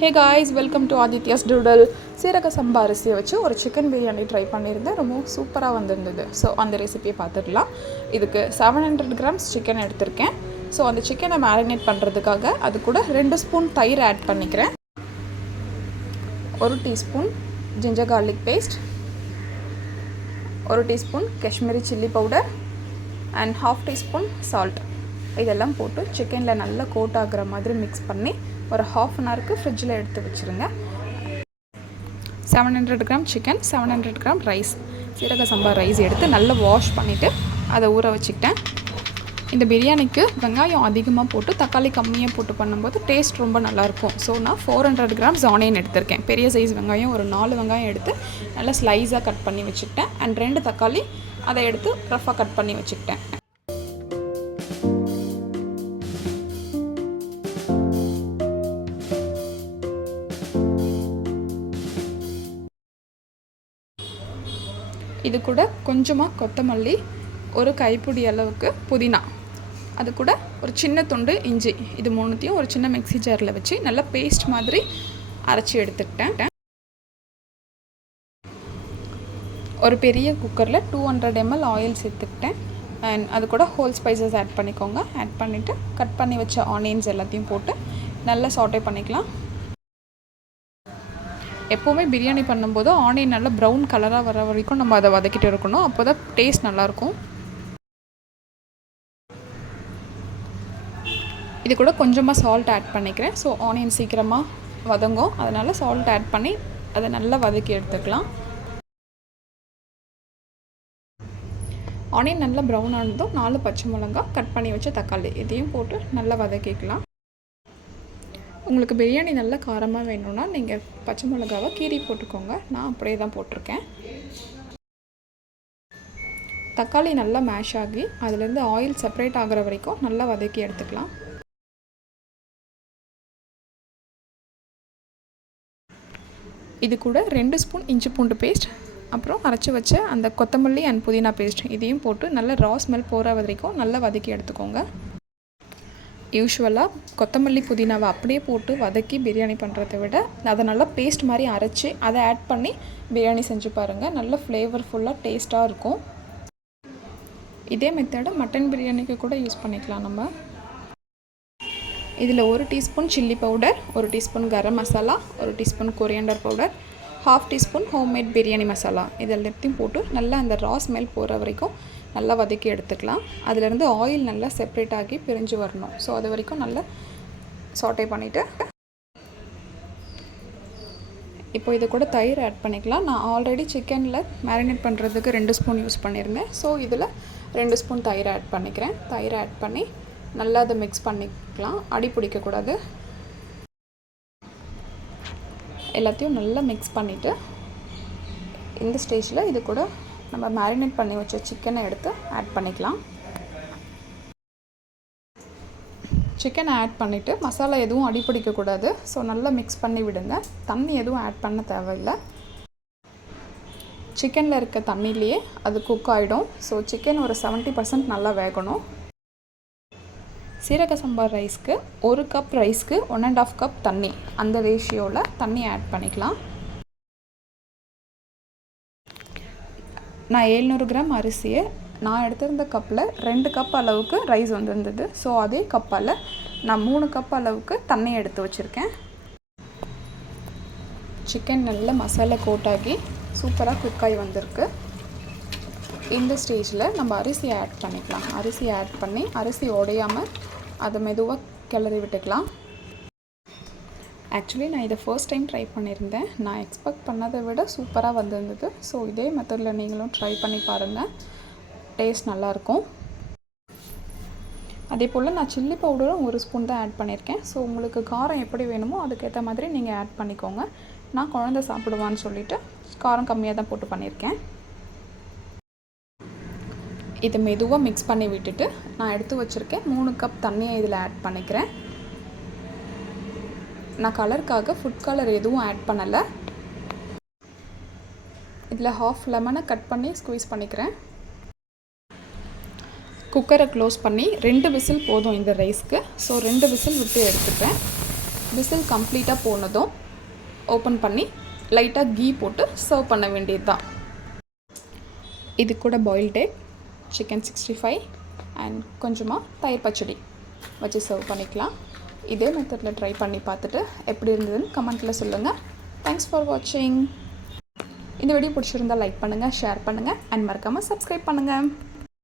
Hey guys, welcome to Aditya's doodle. சீரக சம்பா அரிசியை வச்சு ஒரு சிக்கன் பிரியாணி ட்ரை பண்ணியிருந்தேன். ரொம்ப சூப்பராக வந்திருந்தது. ஸோ அந்த ரெசிபியை பார்த்துடலாம். இதுக்கு 700 கிராம்ஸ் சிக்கன் எடுத்திருக்கேன். ஸோ அந்த சிக்கனை மேரினேட் பண்ணுறதுக்காக அது கூட 2 ஸ்பூன் தயிர் ஆட் பண்ணிக்கிறேன். 1 teaspoon ginger garlic paste, 1 teaspoon Kashmiri chilli powder and 1/2 teaspoon salt. இதெல்லாம் போட்டு சிக்கனில் நல்லா கோட் ஆகிற மாதிரி மிக்ஸ் பண்ணி ஒரு 1/2 அன் ஹவருக்கு ஃப்ரிட்ஜில் எடுத்து வச்சுருங்க. 700 கிராம் சிக்கன், 700 கிராம் ரைஸ், சீரக சம்பா ரைஸ் எடுத்து நல்லா வாஷ் பண்ணிவிட்டு அதை ஊற வச்சுக்கிட்டேன். இந்த பிரியாணிக்கு வெங்காயம் அதிகமாக போட்டு தக்காளி கம்மியாக போட்டு பண்ணும்போது டேஸ்ட் ரொம்ப நல்லாயிருக்கும். ஸோ நான் 400 கிராம்ஸ் ஆனியன் எடுத்திருக்கேன். பெரிய சைஸ் வெங்காயம் ஒரு 4 வெங்காயம் எடுத்து நல்லா ஸ்லைஸாக கட் பண்ணி வச்சுக்கிட்டேன். அண்ட் 2 தக்காளி அதை எடுத்து ரஃபாக கட் பண்ணி வச்சுக்கிட்டேன். இது கூட கொஞ்சமாக கொத்தமல்லி, ஒரு கைப்பிடி அளவுக்கு புதினா, அது கூட ஒரு சின்ன துண்டு இஞ்சி, இது மூணுத்தையும் ஒரு சின்ன மிக்ஸி ஜாரில் வச்சு நல்லா பேஸ்ட் மாதிரி அரைச்சி எடுத்துக்கிட்டேன். ஒரு பெரிய குக்கரில் 200 ml ஆயில் சேர்த்துக்கிட்டேன். அண்ட் அது கூட ஹோல் ஸ்பைசஸ் ஆட் பண்ணிக்கோங்க. ஆட் பண்ணிவிட்டு கட் பண்ணி வச்ச ஆனியன்ஸ் எல்லாத்தையும் போட்டு நல்லா சாட்டே பண்ணிக்கலாம். எப்போவுமே பிரியாணி பண்ணும்போது ஆனியன் நல்லா ப்ரௌன் கலராக வர வரைக்கும் நம்ம அதை வதக்கிட்டு இருக்கணும். அப்போ தான் டேஸ்ட் நல்லாயிருக்கும். இது கூட கொஞ்சமாக சால்ட் ஆட் பண்ணிக்கிறேன். ஸோ ஆனியன் சீக்கிரமாக வதங்கும், அதனால் சால்ட் ஆட் பண்ணி அதை நல்லா வதக்கி எடுத்துக்கலாம். ஆனியன் நல்லா ப்ரௌன் ஆனதும் 4 பச்சை மிளகாய், கட் பண்ணி வச்ச தக்காளி இதையும் போட்டு நல்லா வதக்கிக்கலாம். உங்களுக்கு பிரியாணி நல்லா காரமாக வேணும்னா நீங்கள் பச்சை மிளகாவை கீரி போட்டுக்கோங்க. நான் அப்படியே தான் போட்டிருக்கேன். தக்காளி நல்லா மேஷ் ஆகி அதுலேருந்து ஆயில் செப்பரேட் ஆகிற வரைக்கும் நல்லா வதக்கி எடுத்துக்கலாம். இது கூட 2 ஸ்பூன் இஞ்சி பூண்டு பேஸ்ட், அப்புறம் அரைச்சி வச்ச அந்த கொத்தமல்லி அண்ட் புதினா பேஸ்ட் இதையும் போட்டு நல்லா ரா ஸ்மெல் போகிற வரைக்கும் நல்லா வதக்கி எடுத்துக்கோங்க. யூஸ்வலாக கொத்தமல்லி புதினாவை அப்படியே போட்டு வதக்கி பிரியாணி பண்ணுறதை விட அதை நல்லா பேஸ்ட் மாதிரி அரைச்சி அதை ஆட் பண்ணி பிரியாணி செஞ்சு பாருங்கள். நல்ல ஃப்ளேவர்ஃபுல்லாக டேஸ்ட்டாக இருக்கும். இதே மெத்தடை மட்டன் பிரியாணிக்கு கூட யூஸ் பண்ணிக்கலாம் நம்ம. இதில் 1 teaspoon chilli powder, 1 teaspoon garam masala, 1 teaspoon coriander powder, 1/2 teaspoon homemade biryani masala இதெல்லாத்தையும் போட்டு நல்லா அந்த ரா ஸ்மெல் போகிற வரைக்கும் நல்லா வதக்கி எடுத்துக்கலாம். அதிலேருந்து ஆயில் நல்லா செப்ரேட் ஆகி பிரிஞ்சு வரணும். ஸோ அது வரைக்கும் நல்லா சாட்டே பண்ணிவிட்டு இப்போ இது கூட தயிர் ஆட் பண்ணிக்கலாம். நான் ஆல்ரெடி சிக்கனில் மேரினேட் பண்ணுறதுக்கு 2 ஸ்பூன் யூஸ் பண்ணியிருந்தேன். ஸோ இதில் 2 ஸ்பூன் தயிர் ஆட் பண்ணிக்கிறேன். தயிர் ஆட் பண்ணி நல்லா அதை மிக்ஸ் பண்ணிக்கலாம். அடி பிடிக்கக்கூடாது. எல்லாத்தையும் நல்லா மிக்ஸ் பண்ணிவிட்டு இந்த ஸ்டேஜில் இது கூட நம்ம மேரினேட் பண்ணி வச்ச சிக்கனை எடுத்து ஆட் பண்ணிக்கலாம். சிக்கனை ஆட் பண்ணிவிட்டு மசாலா எதுவும் அடி பிடிக்கக்கூடாது. ஸோ நல்லா மிக்ஸ் பண்ணி விடுங்க. தண்ணி எதுவும் ஆட் பண்ண தேவையில்லை. சிக்கனில் இருக்க தண்ணியிலேயே அது குக் ஆகிடும். ஸோ சிக்கன் ஒரு 70% நல்லா வேகணும். சீரக சம்பா ரைஸ்க்கு 1 கப் ரைஸ்க்கு 1.5 கப் தண்ணி, அந்த ரேஷியோவில் தண்ணி ஆட் பண்ணிக்கலாம். நான் 700 கிராம் அரிசியை நான் எடுத்திருந்த கப்பில் 2 கப் அளவுக்கு ரைஸ் வந்துருந்தது. ஸோ அதே கப்பால் நான் 3 கப் அளவுக்கு தண்ணி எடுத்து வச்சுருக்கேன். சிக்கன் நல்ல மசாலா கோட்டாகி சூப்பராக குக்காகி வந்திருக்கு. இந்த ஸ்டேஜில் நம்ம அரிசியை ஆட் பண்ணிக்கலாம். அரிசியை ஆட் பண்ணி அரிசி உடையாமல் அதை மெதுவாக கிளறி விட்டுக்கலாம். ஆக்சுவலி நான் இதை ஃபர்ஸ்ட் டைம் ட்ரை பண்ணியிருந்தேன். நான் எக்ஸ்பெக்ட் பண்ணதை விட சூப்பராக வந்திருந்தது. ஸோ இதே மெத்தடில் நீங்களும் ட்ரை பண்ணி பாருங்கள். டேஸ்ட் நல்லாயிருக்கும். அதே போல் நான் சில்லி பவுடரும் 1 ஸ்பூன் தான் ஆட் பண்ணியிருக்கேன். ஸோ உங்களுக்கு காரம் எப்படி வேணுமோ அதுக்கேற்ற மாதிரி நீங்கள் ஆட் பண்ணிக்கோங்க. நான் குழந்தை சாப்பிடுவான்னு சொல்லிவிட்டு காரம் கம்மியாக தான் போட்டு பண்ணியிருக்கேன். இதை மெதுவாக மிக்ஸ் பண்ணி விட்டுட்டு நான் எடுத்து வச்சுருக்கேன் 3 கப் தண்ணியை இதில் ஆட் பண்ணிக்கிறேன். நான் கலருக்காக ஃபுட் கலர் எதுவும் ஆட் பண்ணலை. இதில் 1/2 லெமனை கட் பண்ணி ஸ்குவீஸ் பண்ணிக்கிறேன். குக்கரை க்ளோஸ் பண்ணி 2 விசில் போதும் இந்த ரைஸ்க்கு. ஸோ 2 விசில் விட்டு எடுத்துக்கிறேன். விசில் கம்ப்ளீட்டாக போனதும் ஓப்பன் பண்ணி லைட்டாக கீ போட்டு சர்வ் பண்ண வேண்டியது தான். இது கூட பாயில்டு எக், சிக்கன் 65 அண்ட் கொஞ்சமாக தயிர் பச்சடி வச்சு சர்வ் பண்ணிக்கலாம். இதே மெத்தடில் ட்ரை பண்ணி பார்த்துட்டு எப்படி இருந்ததுன்னு கமெண்ட்டில் சொல்லுங்கள். தேங்க்ஸ் ஃபார் வாட்சிங். இந்த வீடியோ பிடிச்சிருந்தால் லைக் பண்ணுங்கள், ஷேர் பண்ணுங்கள் அண்ட் மறக்காமல் சப்ஸ்கிரைப் பண்ணுங்கள்.